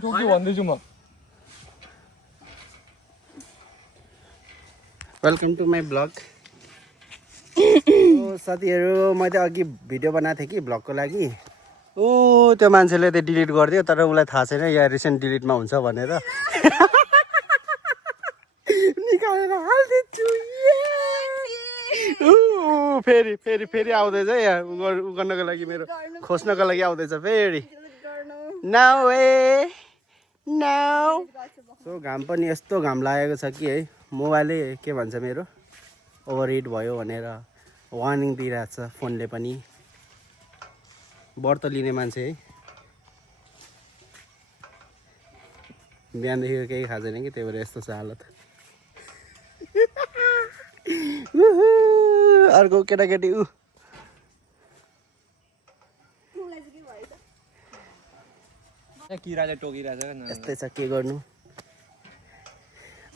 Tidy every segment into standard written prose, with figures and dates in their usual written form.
저기 भन्दैछु म welcome to my blog साथीहरू मैले अघि भिडियो बनाएको थिएँ कि ब्लगको लागि त्यो मान्छेले त्यो डिलिट गरिदियो तर उसलाई थाहा छैन या रिसेन्ट डिलिटमा हुन्छ भनेर निकालेर हालिदिन्छु फेरि फेरि फेरि आउँदैछ यहाँ उ गर्नको लागि मेरो खोज्नको लागि आउँदैछ फेरि नाउ सो घाम पनि यस्तो घाम लागेको छ कि है मोबाइलै के भन्छ मेरो ओभरहिट भयो भनेर वार्निङ दिइरहेको छ फोनले पनि व्रत लिने मान्छे है बिहानदेखि केही खाएको छैन कि त्यही भएर यस्तो छ हालत अर्को केटाकेटी किराले टोकिरहेछ यस्तै छ के गर्नु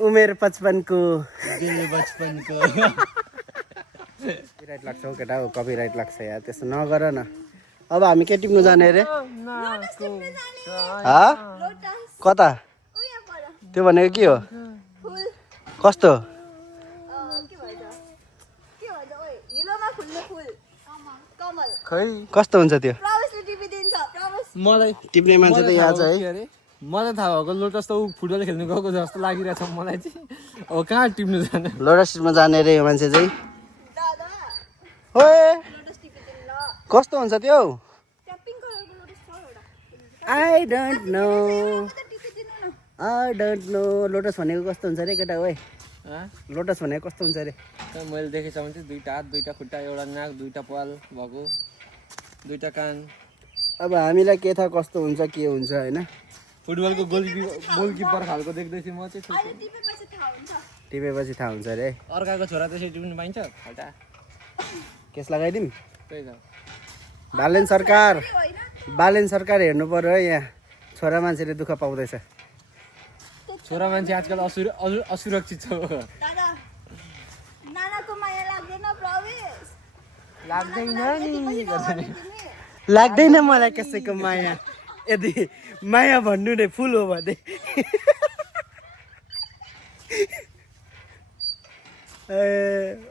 उमेर 55 को कपिराइट लाग्छ हौ केटा हो कपिराइट लाग्छ यार त्यस्तो नगर न अब हामी के टिप्नु जाने रे कता त्यो भनेको के हो कस्तो खै कस्तो हुन्छ त्यो मलाई टिप्ने मान्छे त यहाँ छ है मलाई थाहा भएको लोटस त ऊ फुटबल खेल्नु गएको जस्तो लागिरहेछ मलाई चाहिँ अब कहाँ टिप्नु जाने लोटसमा जाने रे यो मान्छे चाहिँ ओए कस्तो हुन्छ त्यो आई डोन्ट नो लोटस भनेको कस्तो हुन्छ रे केटा ओए लोटस भनेको कस्तो हुन्छ रे मैले देखेछ भने चाहिँ दुईटा हात दुईटा खुट्टा एउटा नाक दुईटा पाल भएको दुईटा कान अब हामीलाई के थाहा कस्तो हुन्छ के हुन्छ होइन फुटबलको गोलकिपर खालको देख्दै थिएँ म चाहिँ टिपेपछि थाहा हुन्छ रे अर्काको छोरा त्यसरी टिप्नु पाइन्छ हटा केस लगाइदिउँ त्यही त बालेन सरकार हेर्नु पर्यो है यहाँ छोरा मान्छेले दुःख पाउँदैछ छोरा मान्छे आजकल असुरक्षित छ लाग्दैन मलाई कसैको माया यदि माया भन्नु नै फुल हो भने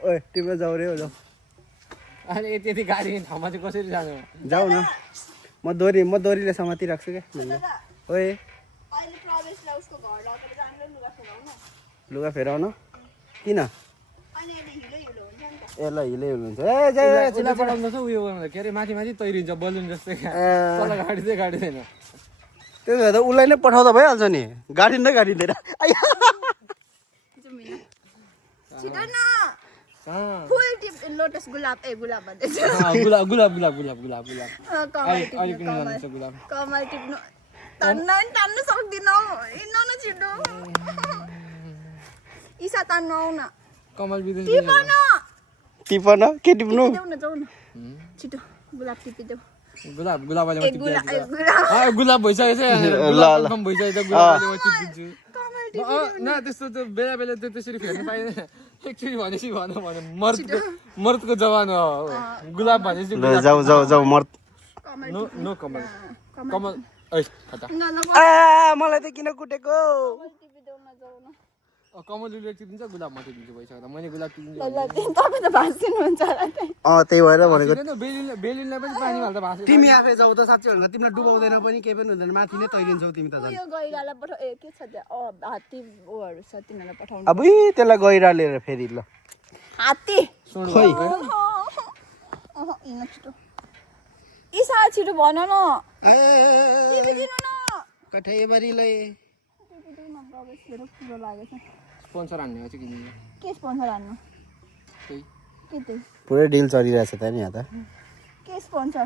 ओए तिम्रो जाऊ रे जाऊ अहिले यति गाडी ठाउँमा चाहिँ कसरी जानु जाऊ न म दोरीले समाति राख्छु क्या ओए लुगा फेराउन किन यसलाई हिलै हुन्छ उयो के अरे माथि माथि तैरिन्छ बलुन जस्तै तल गाडी चाहिँ गाडिँदैन त्यही भएर उसलाई नै पठाउँदा भइहाल्छ नि गाडिँदै गाडिँदैन लोटस गुलाब भन्दैछ गुलाब कमल टिप्नु तान्नु सक्दिनौ हिँड्नु न छिटो ईशा तान्नु आउ न कमल टिपन के टिप्नु जाऊ न छिटो गुलाब टिपिदेऊ गुलाब भइसकेछ गुलाब भइसकेछ गुलाब टिपिदिन्छु न त्यस्तो त बेला बेला त त्यसरी फेर्नु पाइँदैन एकचोटि भनेपछि भनौँ भने मर्दको जवान हो गुलाब भनेपछि जाऊ मर्द नो कमल मलाई त किन कुटेको कमलले टिपिदिन्छ गुलाबमा टिपिदिन्छ भइसक्यो मैले गुलाब टिपिदिन्छु ल तपाईँ त भाँसिनुहुन्छ होला त्यही त्यही भएर भनेको बेलिनलाई पनि पानी हाल्दा भाँच्छ तिमी आफै जाऊ त साँच्चै भन्नु तिमीलाई डुबाउँदैन पनि केही पनि हुँदैन माथि नै तैरिन्छौ तिमी त झन् यो गैरालाई पठाउ ए के छ त्यहाँ हात्ती ओहरू छ तिनीहरूलाई पठाउनु अब त्यसलाई गहिरा लिएर फेरि ल हात्ती खोइ हिँड्न छिटो इसा छिटो भन न टिपिदिनु न कठैबरीलाई पुरो लागेको छ स्पोन्सर हान्ने हो चाहिँ किन्नु के स्पोन्सर हान्नु त्यही के त्यही पुरै डिल चलिरहेछ त नि यहाँ त के स्पोन्सर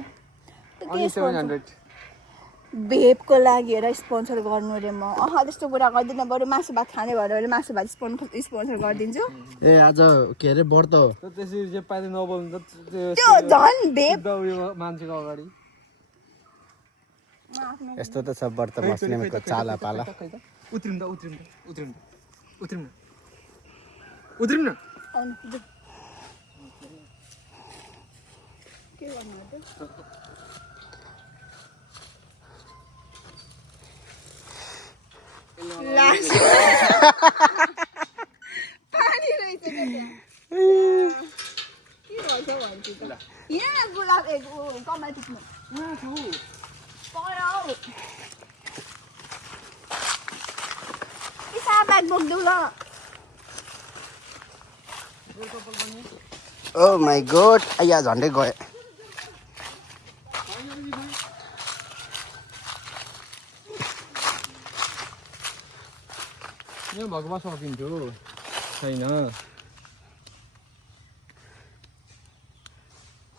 अनि 700 भेपको लागि हेर स्पोन्सर गर्नु रे म त्यस्तो कुरा गर्दिनँ बरु मासु भात खाने भएर मासु भात स्पोन्सर गरिदिन्छु ए आज के अरे व्रत हो त त्यसरी जे पाइले नबोल्नु त त्यो झन् भेप उयो मान्छेको अगाडि यस्तो त छ व्रत बस्नेको चाला पाला उत्रिम न आउनु जाऊ। के गर्नु पानी रहेछ क्या त्यहाँ के गर्छ भन्छु त यहाँ गुलाब कमा टिप्नु पर हौ इसा ब्याग बोक्देऊ ल ओ माई गॉड आया झन्डै गयो यहाँ भगवा सकिन्थ्यो छैन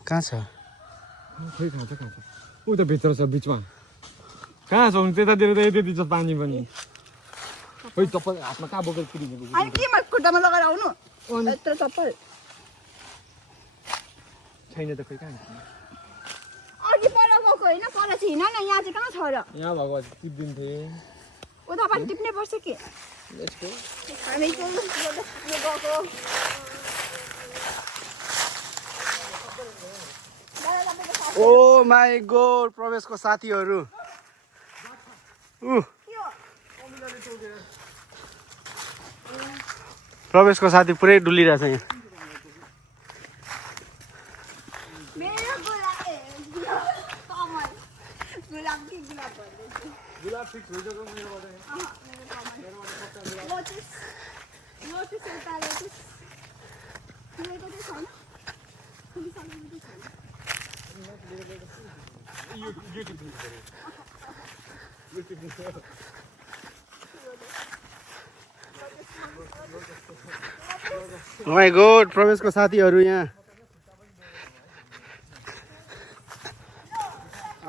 कहाँ छ खोइ खान्छ ऊ त भित्र छ बिचमा कहाँ छ त्यतातिर त यति छ पानी पनि खोइ चप्पल हातमा कहाँ बोकेर किनेको अनि के खुट्टामा लगाएर आउनु यत्रो चप्पल छैन त खोइ कहाँ अघि पर गएको होइन पर चाहिँ हिँड न यहाँ चाहिँ कहाँ छ र यहाँ भगवा टिपिदिन्थे उता पनि टिप्नै पर्छ के हामी गएको ओ माई गॉड प्रवेशको साथीहरू प्रवेशको साथी पुरै डुलिरहेछ यहाँ मेरो गुलाब कि गुलाब भन्दैछु गुलाब फिक्स भइसक्यो मेरोबाट लोटस एउटा लोटस तिमीको चाहिँ छैन ओ माई गॉड प्रवेशको साथीहरू यहाँ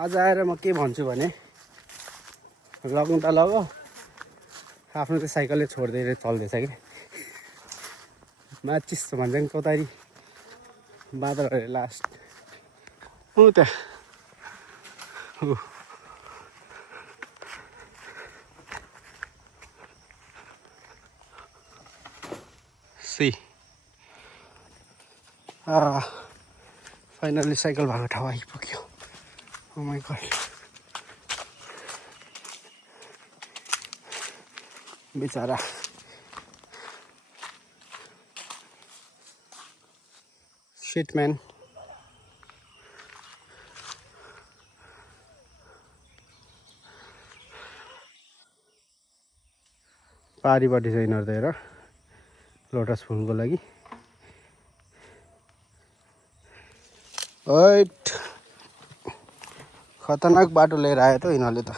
आज आएर म के भन्छु भने लग्नु त लग आफ्नो चाहिँ साइकलले छोडिदिएर चल्दैछ कि माचिस भन्छ नि चौतारी बादलहरू लास्ट ऊ त्यहाँ सी फाइनली साइकल भएको ठाउँ आइपुग्यो ओ माई गॉड बिचारा शिट म्यान पारिपट्टि चाहिँ यिनीहरू त हेर लोटस फुलको लागि ओइट खतरनाक बाटो लिएर आयो त यिनीहरूले त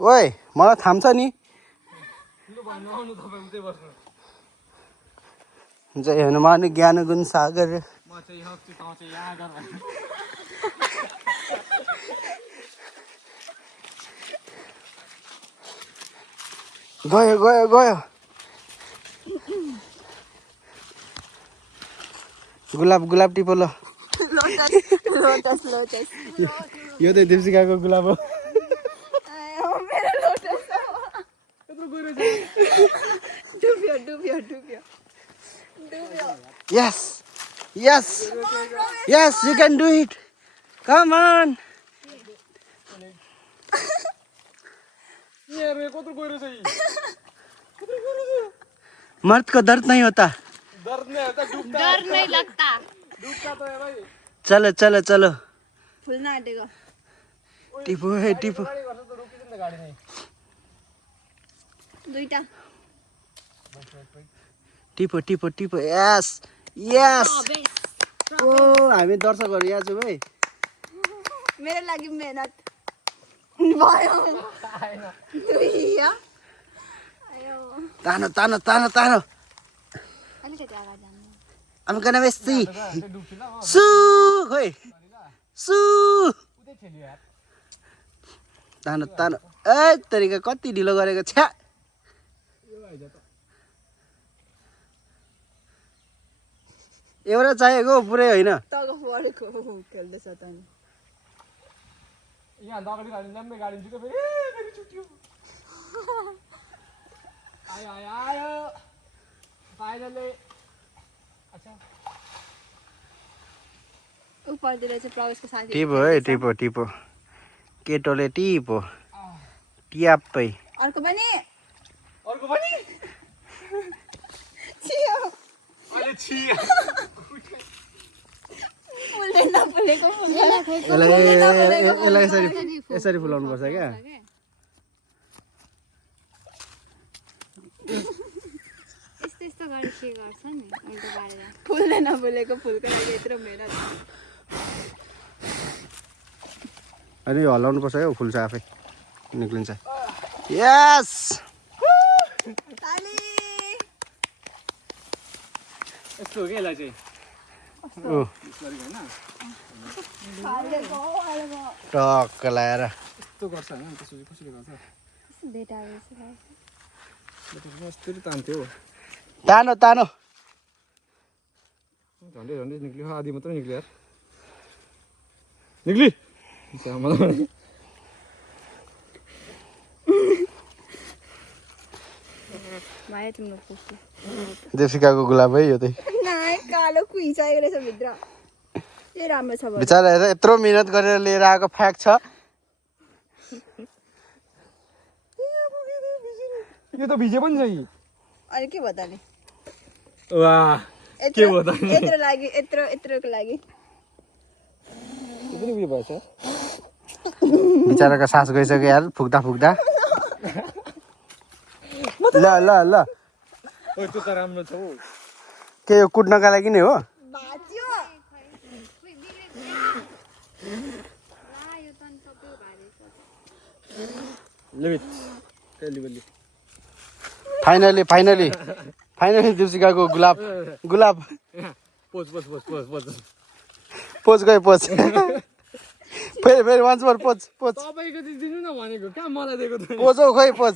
ओए मलाई थाम्छ नि जय हनुमान ज्ञान गुण सागर गयो गयो गयो गुलाब गुलाब टिपो ल लोटस यो त दिप्सिकाको गुलाब हो मेरो लोटस डुब्यो yes yes yes you can do it come on मर्द को दर्द नहीं होता दर्द नहीं होता डूबता डर नहीं लगता डूबता तो है भाई चलो चलो चलो फुल्न आँटेको टिपो है टिपो गाडी गर्छ त रोकिदिन्छ नि गाडी नै दुईटा टिपो टिपो टिपो यस यस ओ हामी दर्शकहरू यहाँ छौँ है मेरो लागि मेहनत भयो दुई आयो तानो तानो तानो तानो अलिकति अगाडि जानु I'm gonna miss thee. Su, होय सु उतै खेल्यो यार तानो तानो ए तरिका कति ढिलो गरेको छ्या एउटा चाहिएको पुरै होइन तग परेको खेल्दैछ त नि यहाँ अगाडि गाडी ल्याम्मै गाडी जित्यो फेरि छुट्यो आयो आयो आयो फाइनली अच्छा उपरतिर चाहिँ प्रवेशको साथी टिपो है टिपो टिपो केटोले टिपो ट्याप्पै अर्को पनि अर्को पनि छियो अहिले छिया फुल्दै नफुलेको यसलाई यसरी यसरी फुलाउनु पर्छ क्या यस्तो यस्तो गरी के गर्छ नि उल्टो बारेर फुल्दै नफुलेको फुलको लागि यत्रो मेहनत अनि हल्लाउनु पर्छ क्या फुल्छ आफै निक्लिन्छ यस ताली यस्तो हो कि यसलाई चाहिँ ओ फालेको हालेको टक्क लाएर यस्तो गर्छ होइन त्यसपछि कसरी गर्छ बेटा रहेछ यस्तो तान्थ्यो तानो तानो झन्डै झन्डै निक्ल्यो आधी मात्रै निक्ल्यो यार निक्ली मलाई भयो तिम्रो पुग्छु देवसिकाको गुलाब है यो चाहिँ नाइ कालो कुहिचाएको रहेछ भित्र त्यही राम्रो छ भयो बिचरा हेर यत्रो मिहिनेत गरेर लिएर आएको फ्याक्ट छ यो त भिजे पनि छ यी अनि के भयो त नि वाह के भयो त यत्रो लागि यत्रोको लागि यो पनि उयो भएछ बिचराको सास गइसक्यो यार फुक्दा फुक्दा ल ल ल ओ त्यो त राम्रो छ हौ के यो कुट्नका लागि नै हो भाच्यो यो त नि सबै भारी छ लिमिट कहिले बल्ली फाइनली फाइनली फाइनली देवसिकाको गुलाब गुलाब pose pose pose pose pose pose गयो पोज फेरि फेरि वान्स मोर पोज पोज तपाईँको चाहिँ दिनु न भनेको कहाँ मलाई दिएको त पोज हौ खोइ पोज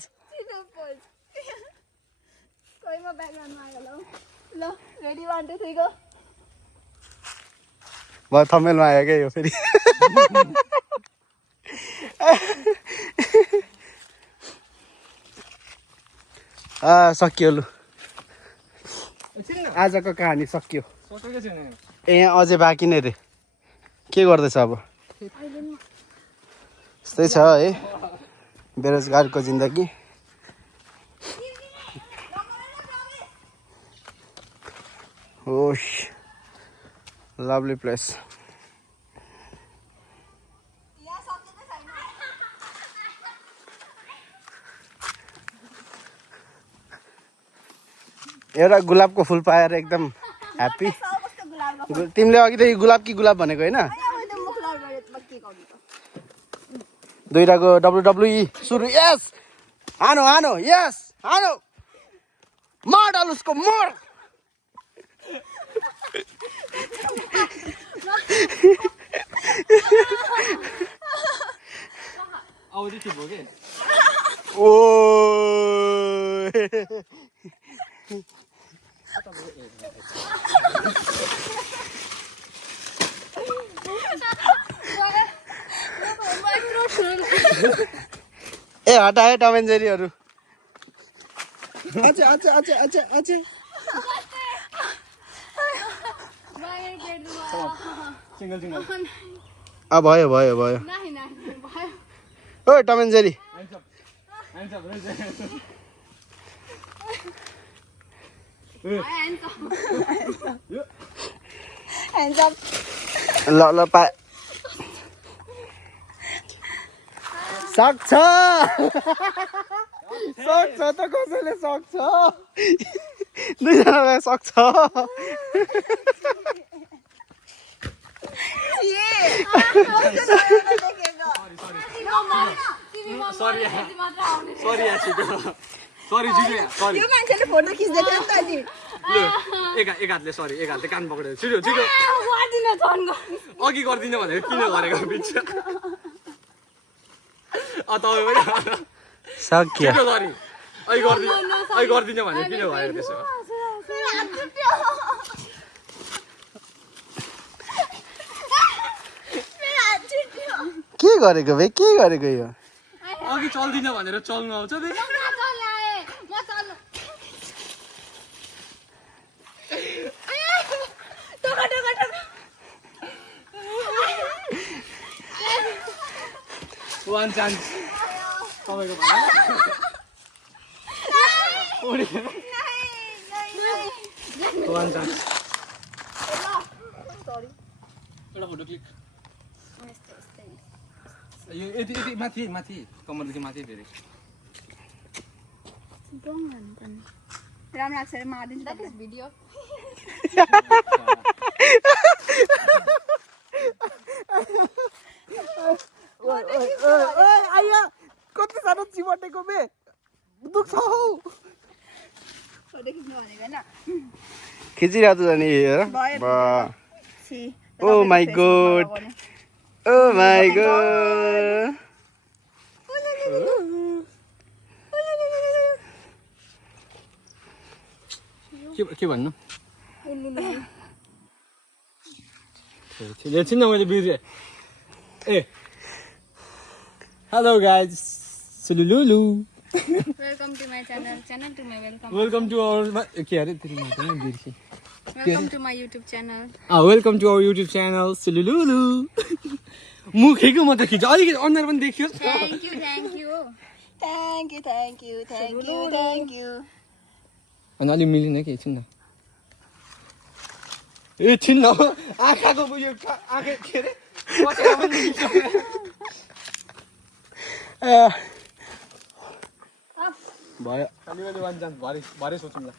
कोहीमा ब्याकग्राउन्डमा आयो ल रेडी 1 2 3 गो भयो थम्मेलमा आयो क्या यो फेरि सकियो लु आजको कहानी सकियो सकेकै छैन ए यहाँ अझै बाँकी नै रे के गर्दैछ अब यस्तै छ है बेरोजगारको जिन्दगी ओश लभली प्लेस एउटा गुलाबको फुल पाएर एकदम ह्याप्पी कस्तो गुलाबको तिमीले अघि गुलाब कि गुलाब भनेको होइन मुख लाल गरे त के गर्नु त दुईटाको WWE सुरु यस हानो हानो यस हानो मार डाल उसको मार आउँदै के भयो के ओ ए हटाए टम एन्ड जेरीहरू अच्छा अच्छा अच्छा अच्छा अच्छा सिंगल सिंगल भयो भयो भयो ओ टम एन्ड जेरी हैन सब Hands up. ल पा सक्छ सक्छ त कसैले सक्छ दुईजनालाई सक्छ सरी सरी त्यो मान्छेले फोटो खिच्दैछ नि त नि एक हातले सरी एक हातले कान पक्रेर छिटो छिटो अघि गर्दिन भनेर किन गरेको बिच तपाईँ पनि सक्यो छिटो सरी अहिले गर्दिन भनेर किन गरेको त्यसो के गरेको भाइ के गरेको यो अघि चल्दिन भनेर चल्नु आउँछ वान चान्स तपाईँको वान चान्स एउटा फोटो क्लिक यो यति यति माथि माथि कम्मरदेखि माथि फेरि राम्रो लाग्छ अरे मारिदिन्छ भिडियो आइया कति साह्रो चिमटेको बे दुख्छ हौ फोटो खिच्नु भनेको होइन खिचिरहेको छ नि हेर oh my God oh my God के भन्नु एकछिन न मैले बिर्सेँ ए हेलो गाइज सुलुलुलु welcome to my channel channel to my welcome welcome to our के अरे तिमीले बिर्सेँ welcome to my YouTube channel welcome to our YouTube channel सुलुलुलु मुखेको म त खिच अलिकति अनुहार पनि देखियो थ्याङ्क यू अनि अलिक मिलेन कि एकछिन न एकछिन न आँखाको उयो आँखा के अरे पछाडि पनि मिलिसक्यो। भयो खालि मैले वान चान्स भरे सोचौँला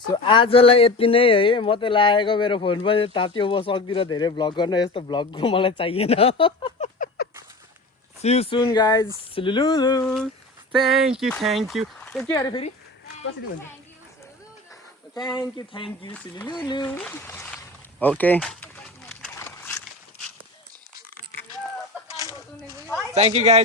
सो आजलाई यति नै है म त लागेको मेरो फोन पनि तात्यो म सक्दिनँ धेरै भ्लग गर्न यस्तो भ्लगको मलाई चाहिएन See you soon guys. Lulu. Thank you. के अरे फेरि कसरी भन्छ Thank you. Lulu. Okay Thank you guys.